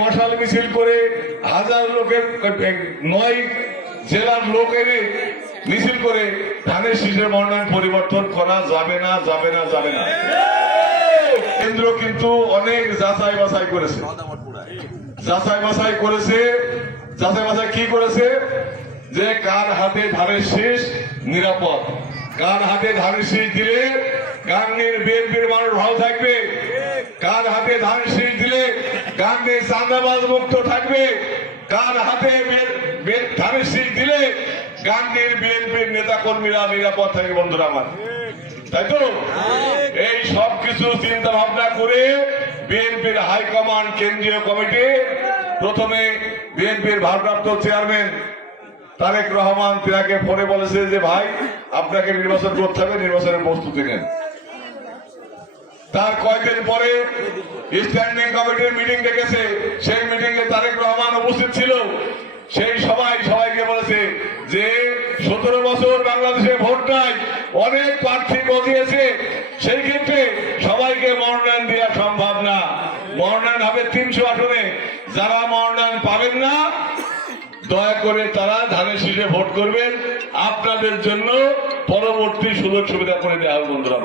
মশাল মিছিল করে হাজার লোকের 9 জেলার লোক এনে মিছিল করে ধানের শীষের মনোনয়ন পরিবর্তন করা যাবে না, যাবে না, যাবে না। কেন্দ্র কিন্তু অনেক যাচাই বাছাই করেছে, যাচাই বাছাই করেছে। যাচাই বাছাই কি করেছে? যে কার হাতে ধানের শীষ নিরাপদ, কার হাতে ধানের শীষ দিলে গাঙ্গের বিএনপির মানুষ ভালো থাকবে, কার হাতে ধানের শীষ দিলে গাঙ্গে চাঁদাবাজ মুক্ত থাকবে, কার হাতে ধানের শীষ দিলে গাঙ্গের বিএনপির নেতা কর্মীরা নিরাপদ থাকবে। বন্ধুরা আমার, তাই তো? এই সব কিছু চিন্তা ভাবনা করে বিএনপির হাইকমান্ড কেন্দ্রীয় কমিটি প্রথমে বিএনপির ভারপ্রাপ্ত চেয়ারম্যান তারেক রহমান তিনাকে ফোনে বলেছে যে ভাই আপনাকে নির্বাচন করতে হবে, নির্বাচনের প্রস্তুতি নেন। তার কয়েকদিন পরে স্ট্যান্ডিং কমিটির মিটিং ডেকেছে, সেই মিটিং এ তারেক রহমান উপস্থিত ছিল। সেই সবাইকে বলেছে যে 17 বছর বাংলাদেশে ভোট নাই, অনেক প্রার্থী গজিয়েছে, সেই ক্ষেত্রে সবাইকে মনোনয়ন দেওয়া সম্ভব না। মনোনয়ন হবে 300 আসনে, যারা মনোনয়ন পাবেন না দয়া করে তারা ধানের শীষে ভোট করবেন, আপনাদের জন্য পরবর্তী সুযোগ সুবিধা করে দেওয়া হবে। বন্ধুরা